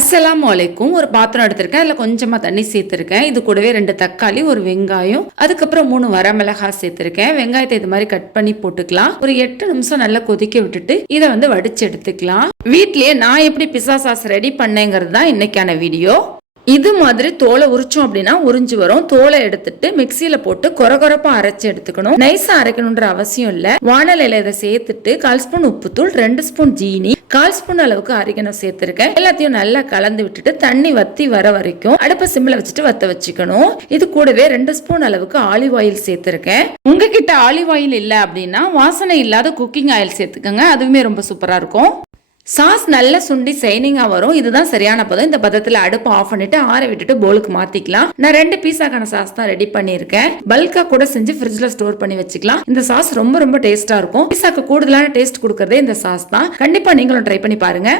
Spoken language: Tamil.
அஸ்ஸலாமு அலைக்கும். ஒரு பாத்திரம் எடுத்திருக்கேன். அதில் கொஞ்சமாக தண்ணி சேர்த்துருக்கேன். இது கூடவே 2 தக்காளி, ஒரு வெங்காயம், அதுக்கப்புறம் 3 வரமிளகாய் சேர்த்துருக்கேன். வெங்காயத்தை இது மாதிரி கட் பண்ணி போட்டுக்கலாம். ஒரு 8 நிமிஷம் நல்லா கொதிக்க விட்டுட்டு இதை வடிச்சு எடுத்துக்கலாம். வீட்லயே நான் எப்படி பிஸா சாஸ் ரெடி பண்ணேங்கிறது தான் இன்னைக்கான வீடியோ. இது மாதிரி தோலை உரிச்சோம் அப்படின்னா உறிஞ்சு வரும். தோலை எடுத்துட்டு மிக்சியில போட்டு கொரகொரப்பா அரைச்சு எடுத்துக்கணும். நைஸா அரைக்கணும்ன்ற அவசியம் இல்ல. வானலையில இதை சேர்த்துட்டு 1/4 ஸ்பூன் உப்புத்தூள், 2 ஸ்பூன் ஜீனி, 1/4 ஸ்பூன் அளவுக்கு அரைக்கணும் சேர்த்திருக்கேன். எல்லாத்தையும் நல்லா கலந்து விட்டுட்டு தண்ணி வத்தி வர வரைக்கும் அடுப்பை சிம்ல வச்சுட்டு வத்த வச்சுக்கணும். இது கூடவே 2 ஸ்பூன் அளவுக்கு ஆலிவ் ஆயில் சேர்த்திருக்கேன். உங்ககிட்ட ஆலிவ் ஆயில் இல்ல அப்படின்னா வாசனை இல்லாத குக்கிங் ஆயில் சேர்த்துக்கோங்க. அதுவுமே ரொம்ப சூப்பரா இருக்கும். சாஸ் நல்லா சுண்டி சைனிங்கா வரும். இதுதான் சரியான பதம். இந்த பதத்துல அடுப்பு ஆஃப் பண்ணிட்டு ஆற விட்டுட்டு போலுக்கு மாத்திக்கலாம். நான் 2 பீஸாக்கான சாஸ் தான் ரெடி பண்ணிருக்கேன். பல்கா கூட செஞ்சு ஃப்ரிட்ஜ்ல ஸ்டோர் பண்ணி வச்சுக்கலாம். இந்த சாஸ் ரொம்ப ரொம்ப டேஸ்டா இருக்கும். பீஸாக்கு கூடுதலான டேஸ்ட் கொடுக்கறதே இந்த சாஸ் தான். கண்டிப்பா நீங்களும் ட்ரை பண்ணி பாருங்க.